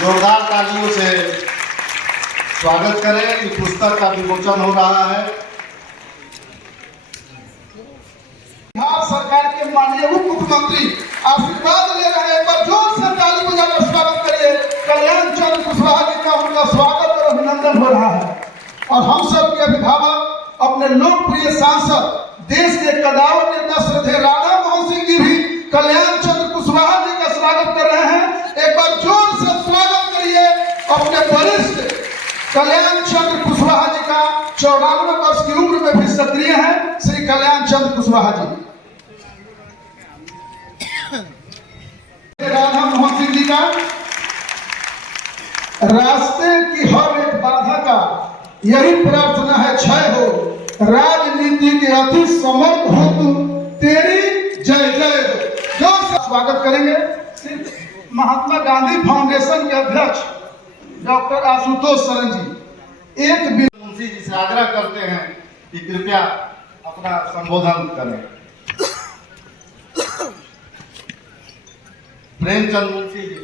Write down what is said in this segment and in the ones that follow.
जोरदार तालियों से स्वागत करें। इस पुस्तक का विमोचन हो रहा है। बिहार सरकार के माननीय उप मुख्यमंत्री आशीर्वाद ले रहे हैं। पर जोर से ताली बजाकर स्वागत करिए। कल्याण चंद्र कुशवाहा जी का उनका स्वागत और अभिनंदन हो रहा है। और हम सब के अभिभावक अपने लोकप्रिय सांसद देश के कदावर नेता श्रद्धेय राधा मोहन सिंह जी भी कल्याण चंद्र कुशवाहा जी का स्वागत कर रहे हैं। एक बार जोर से स्वागत करिए अपने वरिष्ठ कल्याण चंद्र कुशवाहा जी का। 94 वर्ष की उम्र में भी सक्रिय हैं श्री कल्याण चंद्र कुशवाहा जी। राधा मोहन सिंह जी का रास्ते की हर एक बाधा का यही प्रार्थना है क्षय हो। राजनीति के अति समर्थ हो तुम, तेरी जय जय हो। जोर से स्वागत करेंगे महात्मा गांधी फाउंडेशन के अध्यक्ष डॉक्टर आशुतोष सरन जी। एक मुंशी जी से आग्रह करते हैं कि कृपया अपना संबोधन करें। प्रेमचंद मुंशी जी।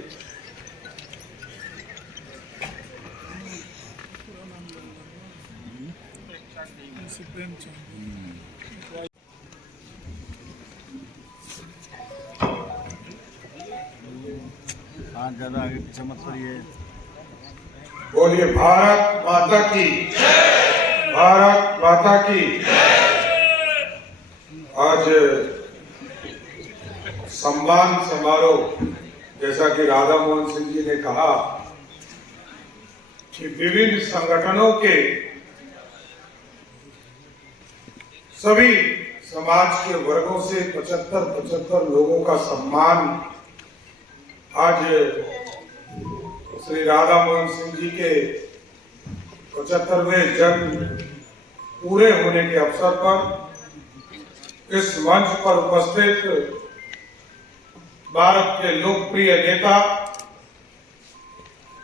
ज्यादा आगे पीछे मत करिए। बोलिए भारत माता की, भारत माता की। आज सम्मान समारोह, जैसा कि राधा मोहन सिंह जी ने कहा कि विभिन्न संगठनों के सभी समाज के वर्गों से 75 लोगों का सम्मान आज श्री राधा मोहन सिंह जी के 75वें जन्म पूरे होने के अवसर पर इस मंच पर उपस्थित भारत के लोकप्रिय नेता,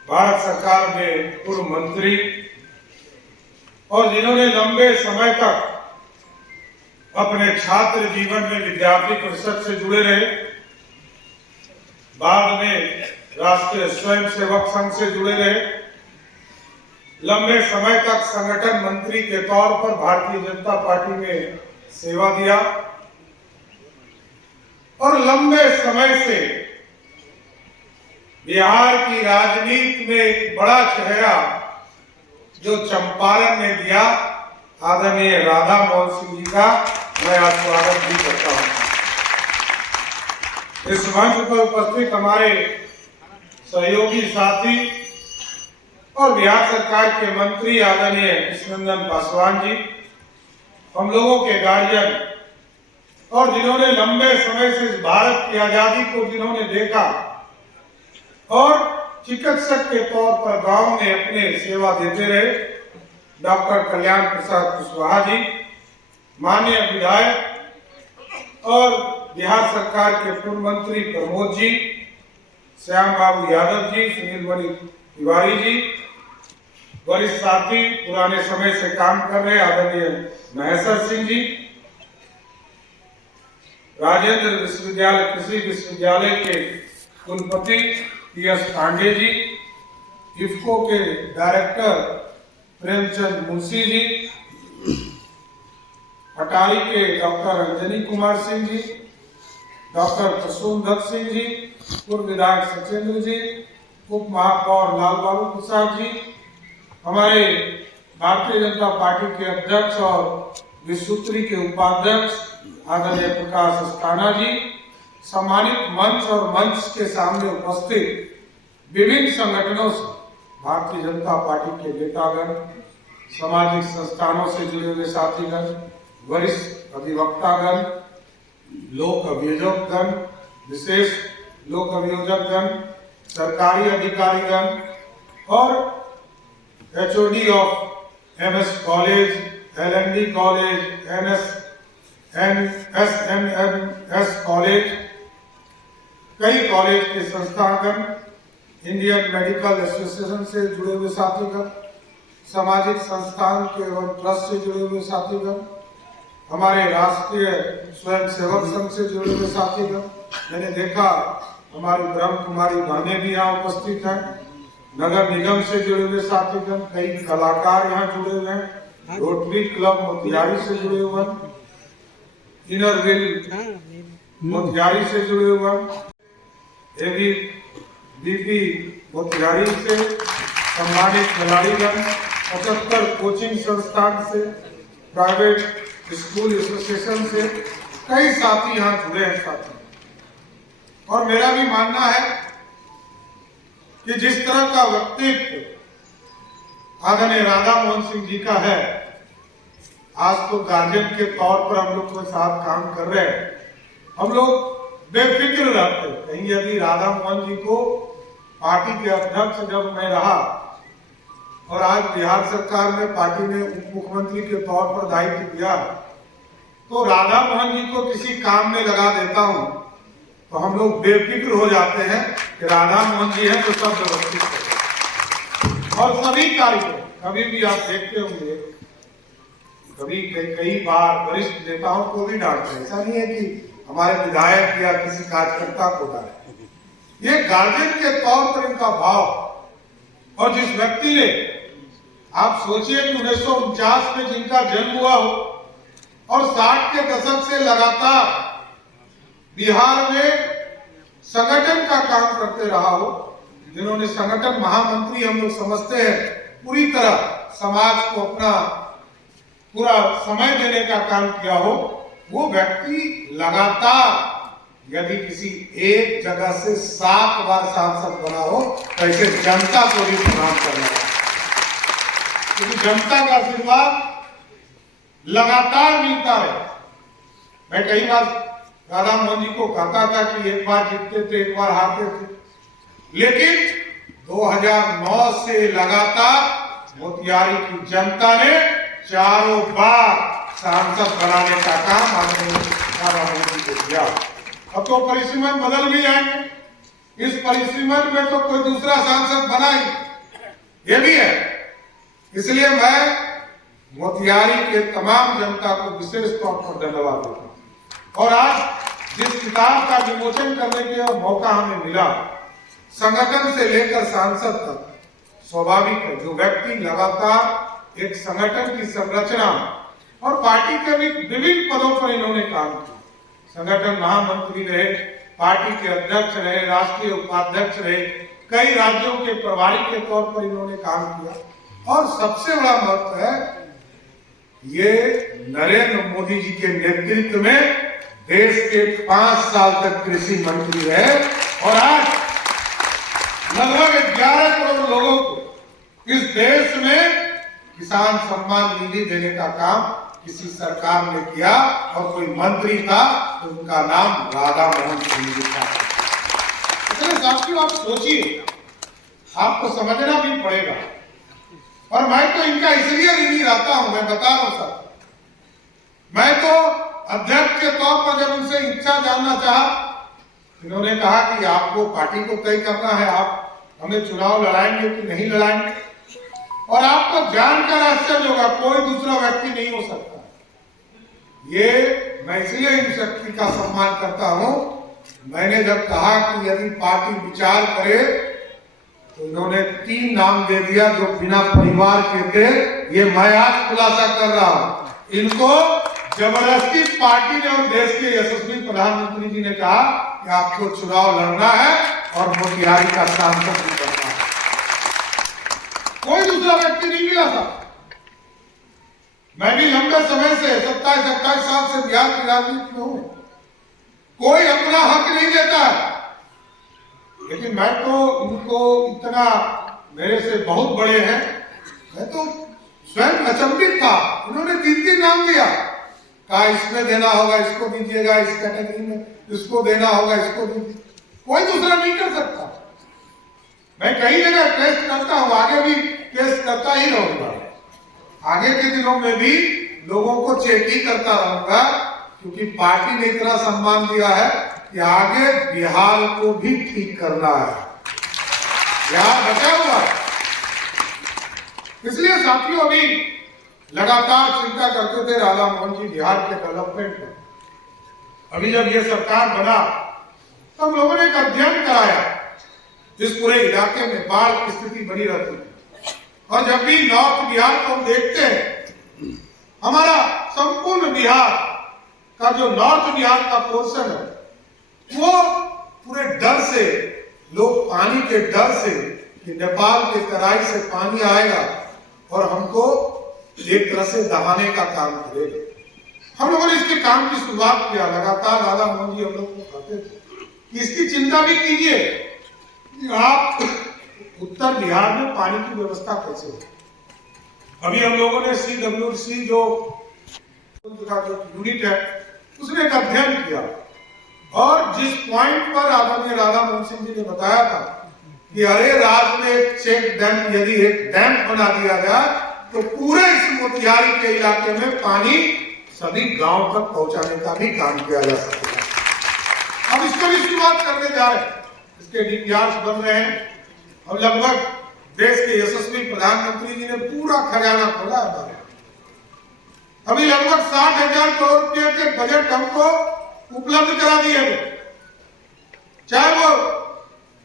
भारत सरकार में पूर्व मंत्री और जिन्होंने लंबे समय तक अपने छात्र जीवन में विद्यार्थी परिषद से जुड़े रहे, बाद में राष्ट्रीय स्वयंसेवक संघ से जुड़े रहे, लंबे समय तक संगठन मंत्री के तौर पर भारतीय जनता पार्टी में सेवा दिया और लंबे समय से बिहार की राजनीति में एक बड़ा चेहरा जो चंपारण में दिया, आदरणीय राधा मोहन सिंह जी का मैं आज स्वागत भी करता हूं। इस मंच पर उपस्थित हमारे सहयोगी साथी और बिहार सरकार के मंत्री आदरणीय कृष्णनंदन पासवान जी, हम लोगों के गार्जियन और जिन्होंने लंबे समय से इस भारत की आजादी को जिन्होंने देखा और चिकित्सक के तौर पर गांव में अपने सेवा देते रहे, डॉक्टर कल्याण प्रसाद कुशवाहा जी, माननीय विधायक और बिहार सरकार के पूर्व मंत्री प्रमोद जी, श्याम बाबू यादव जी, सुनील मणि तिवारी जी, वरिष्ठ साथी पुराने समय से काम कर रहे आदरणीय महेश्वर सिंह जी, राजेंद्र विश्वविद्यालय कृषि विश्वविद्यालय के कुलपति PS पांडे जी, इफ्को के डायरेक्टर प्रेमचंद मुंशी जी, अटारी के डॉक्टर अंजनी कुमार सिंह जी, डॉक्टर प्रसूनदत्त सिंह जी, पूर्व विधायक सचेंद्र जी, उप महापौर लाल बाबू प्रसाद जी, हमारे भारतीय जनता पार्टी के अध्यक्ष और विश्वसूत्री के उपाध्यक्ष आदरणीय प्रकाश अस्थाना जी, सम्मानित मंच और मंच के सामने उपस्थित विभिन्न संगठनों से भारतीय जनता पार्टी के नेतागण, सामाजिक संस्थानों से जुड़े हुए साथीगण, वरिष्ठ अधिवक्तागण, लोक अभियोजकगण, विशेष लोक अभियोजकगण, सरकारी अधिकारीगण और HOD of MS college, LND college, SNMS college, कई कॉलेज के संस्थागण, इंडियन मेडिकल एसोसिएशन से जुड़े हुए साथीगण, सामाजिक संस्थान के और ट्रस्ट से जुड़े हुए साथीगण, हमारे राष्ट्रीय स्वयंसेवक संघ से जुड़े हुए साथीगण, मैंने देखा हमारी ब्रह्म कुमारी बहनें भी यहाँ उपस्थित हैं, नगर निगम से जुड़े हुए साथीगण, कई कलाकार यहाँ जुड़े हुए हैं, रोटरी क्लब मोतिहारी से जुड़े हुए हैं, इनर व्हील मोतिहारी से जुड़े हुए हैं, एवी बीपी मोतिहारी से सम्मानित खिलाड़ीगण, 75 कोचिंग संस्थान से, प्राइवेट स्कूल एसोसिएशन से कई साथी यहाँ जुड़े हैं साथी। और मेरा भी मानना है कि जिस तरह का व्यक्तित्व आदरणीय राधा मोहन सिंह जी का है, आज तो गार्जियन के तौर पर हम लोग के साथ काम कर रहे हैं, हम लोग बेफिक्र रहते हैं। कहीं यदि राधा मोहन जी को पार्टी के अध्यक्ष जब मैं रहा और आज बिहार सरकार में पार्टी ने उप मुख्यमंत्री के तौर पर दायित्व दिया, तो राधा मोहन जी को किसी काम में लगा देता हूं तो हम लोग बेफिक्र हो जाते हैं कि राधा मोहन जी हैं तो सब व्यवस्थित करें। और सभी कार्यक्रम कभी भी आप देखते होंगे, कभी कई बार वरिष्ठ नेताओं को भी डांटते हैं, ऐसा नहीं है कि हमारे विधायक या किसी कार्यकर्ता को डांटे। ये गार्जियन के तौर पर इनका भाव, और जिस व्यक्ति ने, आप सोचिए कि 1949 में जिनका जन्म हुआ हो और 60 के दशक से लगातार बिहार में संगठन का काम करते रहा हो, जिन्होंने संगठन महामंत्री हम लोग समझते हैं, पूरी तरह समाज को अपना पूरा समय देने का काम किया हो, वो व्यक्ति लगातार यदि किसी एक जगह से 7 बार सांसद बना हो तो ऐसे जनता को भी प्रणाम करना है, क्योंकि जनता का आशीर्वाद लगातार मिलता है। मैं कई बार राधा मोहन जी को कहता था कि एक बार जीतते थे, एक बार हारते थे, लेकिन 2009 से लगातार मोतिहारी की जनता ने 4 बार सांसद बनाने का काम राधा मोहन जी को दिया। अब तो परिसीमन बदल भी आएंगे, इस परिसीमन में तो कोई दूसरा सांसद बना ही, ये भी है। इसलिए मैं मोतिहारी के तमाम जनता को विशेष तौर पर धन्यवाद देता हूं। और आज जिस किताब का विमोचन करने के मौका हमें मिला, संगठन से लेकर सांसद तक, स्वाभाविक है जो व्यक्ति लगातार एक संगठन की संरचना और पार्टी के भी विभिन्न पदों पर इन्होंने काम किया, संगठन महामंत्री रहे, पार्टी के अध्यक्ष रहे, राष्ट्रीय उपाध्यक्ष रहे, कई राज्यों के प्रभारी के तौर पर इन्होंने काम किया। और सबसे बड़ा महत्व है, ये नरेंद्र मोदी जी के नेतृत्व में देश के 5 साल तक कृषि मंत्री रहे और आज लगभग 11 करोड़ लोगों को इस देश में किसान सम्मान निधि देने का काम किसी सरकार ने किया, और कोई मंत्री था तो उनका नाम राधा मोहन सिंह जी था। इसलिए साथियों, आप सोचिए, आपको समझना भी पड़ेगा। और मैं तो इनका इसलिए ऋणी रहता हूं, मैं बता रहा हूं सर, मैं तो अध्यक्ष के तौर पर जब उनसे इच्छा जानना चाहा, इन्होंने कहा कि आपको पार्टी को तय करना है, आप हमें चुनाव लड़ाएंगे कि नहीं लड़ाएंगे। और आपको जानकर आश्चर्य होगा, कोई दूसरा व्यक्ति नहीं हो सकता। ये मैं इसलिए इन शक्ति का सम्मान करता हूं। मैंने जब कहा कि यदि पार्टी विचार करे, तो इन्होंने 3 नाम दे दिया जो बिना परिवार के थे। ये मैं आज खुलासा कर रहा हूं, इनको जबरदस्ती पार्टी ने और देश के यशस्वी प्रधानमंत्री जी ने कहा कि आपको चुनाव लड़ना है और मोतिहारी का सांसद भी बनना है। कोई दूसरा व्यक्ति नहीं मिला था। मैं भी लंबे समय से 27-28 साल से बिहार की राजनीति में हूं, कोई अपना हक नहीं देता है, लेकिन मैं तो इनको इतना, मेरे से बहुत बड़े हैं, मैं तो स्वयं अचंभित था। उन्होंने 3 नाम दिया, कहा इसमें देना होगा, इसको दीजिएगा, इस कैटेगरी में इसको देना होगा, इसको दीजिए। कोई दूसरा नहीं कर सकता। मैं कई जगह टेस्ट करता हूं, आगे भी टेस्ट करता ही रहूंगा, आगे के दिनों में भी लोगों को चेक ही करता रहूंगा, क्योंकि पार्टी ने इतना सम्मान दिया है कि आगे बिहार को भी ठीक करना है, बिहार बचा हुआ है। इसलिए साथियों, अभी लगातार चिंता करते थे राधा मोहन जी बिहार के डेवलपमेंट में। अभी जब ये सरकार बना तो हम लोगों ने एक अध्ययन कराया। इस पूरे इलाके में बाढ़ की स्थिति बनी रहती है और जब भी नॉर्थ बिहार को हम देखते हैं, हमारा संपूर्ण बिहार का जो नॉर्थ बिहार का पोर्शन है वो पूरे डर से, लोग पानी के डर से कि नेपाल के तराई से पानी आएगा और हमको एक तरह से दहाने का काम करेगा। हम लोगों ने इसके काम की शुरुआत किया। लगातार राधा मोहन जी हम लोग को कहते थे कि इसकी चिंता भी कीजिए कि आप उत्तर बिहार में पानी की व्यवस्था कैसे हो। अभी हम लोगों ने CWC जो यूनिट है उसने एक अध्ययन किया और जिस पॉइंट पर आदरणीय राधा मोहन सिंह जी ने बताया था कि अरे राज्य में एक चेक डैम, यदि एक डैम बना दिया जाए तो पूरे इस मोतिहारी के इलाके में पानी सभी गांव तक पहुंचाने का भी काम किया जा सकता है। अब इसको भी शुरुआत करने जा रहे हैं, इसके DPRs बन रहे हैं। अब लगभग देश के यशस्वी प्रधानमंत्री जी ने पूरा खजाना खोला है। अभी लगभग 60,000 करोड़ रुपए के बजट हमको उपलब्ध करा दिए गए। चाहे वो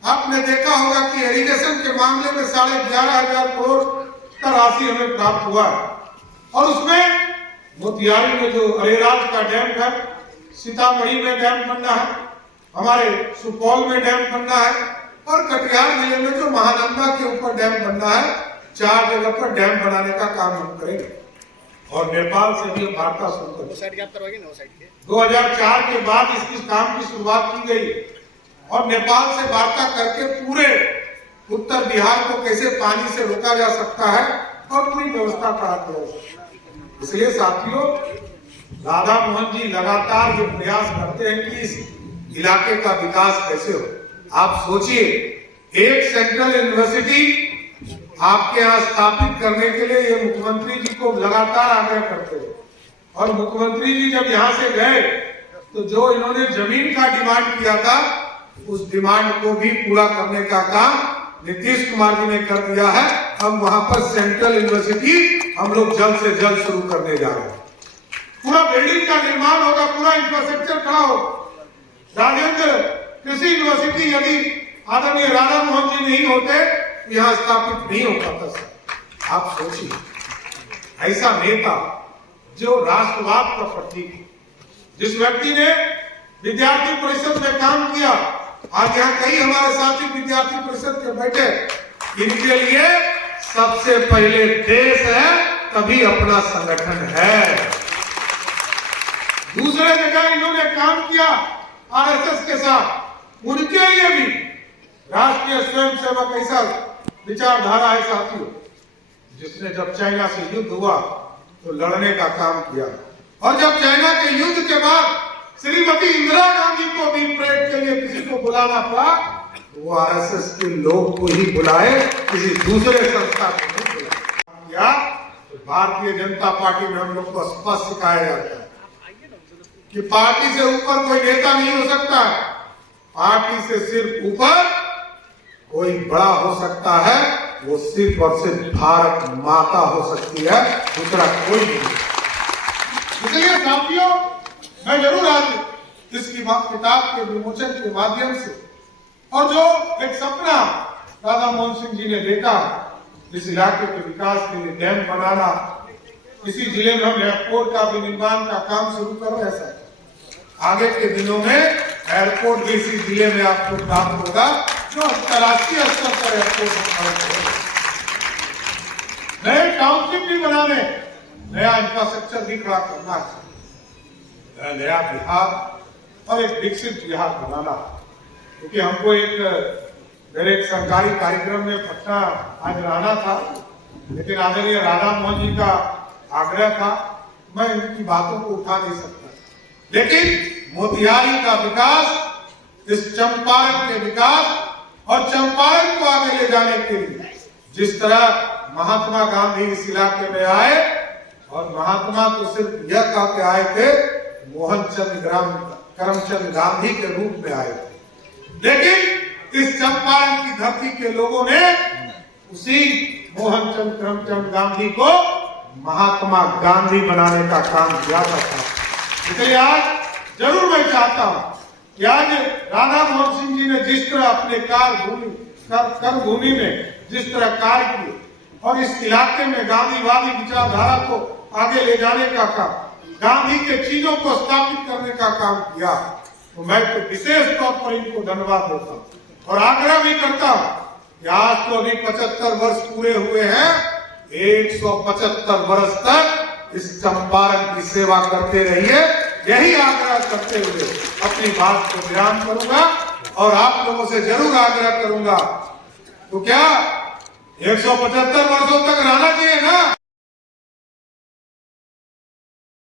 आपने देखा होगा कि इरिगेशन के मामले में 11,500 करोड़ का राशि हमें प्राप्त हुआ है और उसमें मोतिहारी में जो अरेराज का डैम है, सीतामढ़ी में डैम बनना है, हमारे सुपौल में डैम बनना है और कटिहार जिले में जो महानंदा के ऊपर डैम बनना है, 4 जगह पर डैम बनाने का काम हम करेंगे। और नेपाल से भी वार्ता शुरू करेंगे। 2004 के बाद इसकी काम की शुरुआत की गई और नेपाल से वार्ता करके पूरे उत्तर बिहार को कैसे पानी से रोका जा सकता है और पूरी व्यवस्था करा दिया जा सकता है। इसलिए साथियों, राधा मोहन जी लगातार ये प्रयास करते हैं कि इस इलाके का विकास कैसे हो। आप सोचिए, एक सेंट्रल यूनिवर्सिटी आपके यहाँ स्थापित करने के लिए ये मुख्यमंत्री जी को लगातार आग्रह करते हैं और मुख्यमंत्री जी जब यहाँ से गए तो जो इन्होंने जमीन का डिमांड किया था उस डिमांड को भी पूरा करने का काम नीतीश कुमार जी ने कर दिया है। हम वहां पर सेंट्रल यूनिवर्सिटी हम लोग जल्द से जल्द शुरू करने जा रहे हैं। पूरा बिल्डिंग का निर्माण होगा, पूरा इंफ्रास्ट्रक्चर खड़ा हो। राजेंद्र कृषि यूनिवर्सिटी यदि आदरणीय राधा मोहन जी नहीं होते तो यहाँ स्थापित नहीं हो पाता। सर आप सोचिए, ऐसा नेता जो राष्ट्रवाद का प्रतीक है, जिस व्यक्ति ने विद्यार्थी परिषद में काम किया, आज यहाँ कई हमारे साथी विद्यार्थी परिषद के बैठे, इनके लिए सबसे पहले देश है तभी अपना संगठन है। दूसरे जगह इन्होंने काम किया RSS के साथ, उनके लिए भी राष्ट्रीय स्वयंसेवक ऐसा विचारधारा है साथियों, जिसने जब चाइना से युद्ध हुआ तो लड़ने का काम किया और जब चाइना के युद्ध के बाद श्रीमती इंदिरा गांधी को भी परेड के लिए किसी को बुलाना पड़ा तो वो RSS के लोग को ही बुलाए, किसी दूसरे संस्था को नहीं बुलाया। तो भारतीय जनता पार्टी में हम लोग को स्पष्ट सिखाया जाता है कि पार्टी से ऊपर कोई नेता नहीं हो सकता, पार्टी से सिर्फ ऊपर कोई बड़ा हो सकता है, वो सिर्फ और सिर्फ भारत माता हो सकती है, दूसरा कोई नहीं। इसलिए साथियों, मैं जरूर आज इस किताब के विमोचन के माध्यम से और जो एक सपना राधा मोहन सिंह जी ने देखा इस इलाके के विकास के लिए डैम बनाना, इसी जिले में हम एयरपोर्ट का भी निर्माण का काम शुरू कर रहे हैं। आगे के दिनों में एयरपोर्ट भी इसी जिले में आपको प्राप्त होगा, जो अंतर्राष्ट्रीय स्तर पर एयरपोर्ट नए टाउनशिप भी बनाने, नया इंफ्रास्ट्रक्चर भी खड़ा करना है, नया बिहार और एक विकसित बिहार बनाना। क्योंकि हमको मेरे एक सरकारी कार्यक्रम में पटना आज रहना था, लेकिन आदरणीय राधा मोहन जी का आग्रह था, मैं इनकी बातों को उठा नहीं सकता। लेकिन मोतिहारी का विकास, इस चंपारण के विकास और चंपारण को आगे ले जाने के लिए जिस तरह महात्मा गांधी इस इलाके में आए, और महात्मा तो सिर्फ यह कह के आए थे, मोहनचंद करमचंद गांधी के रूप में आए थे, लेकिन इस चंपारण की धरती के लोगों ने उसी मोहनचंद करमचंद गांधी को महात्मा गांधी बनाने का काम किया था। इसलिए आज जरूर मैं चाहता हूं कि आज राधा मोहन सिंह जी ने जिस तरह अपने कर भूमि में जिस तरह कार्य किए और इस इलाके में गांधीवादी विचारधारा को आगे ले जाने का काम, गांधी के चीजों को स्थापित करने का काम किया, तो मैं तो विशेष तौर पर इनको धन्यवाद देता हूँ और आग्रह भी करता हूँ कि आज तो अभी 75 वर्ष पूरे हुए हैं, 175 वर्ष तक इस चंपारण की सेवा करते रहिए। यही आग्रह करते हुए अपनी बात को विराम करूंगा और आप लोगों से जरूर आग्रह करूंगा, तो क्या 175 वर्षों तक रहना चाहिए ना।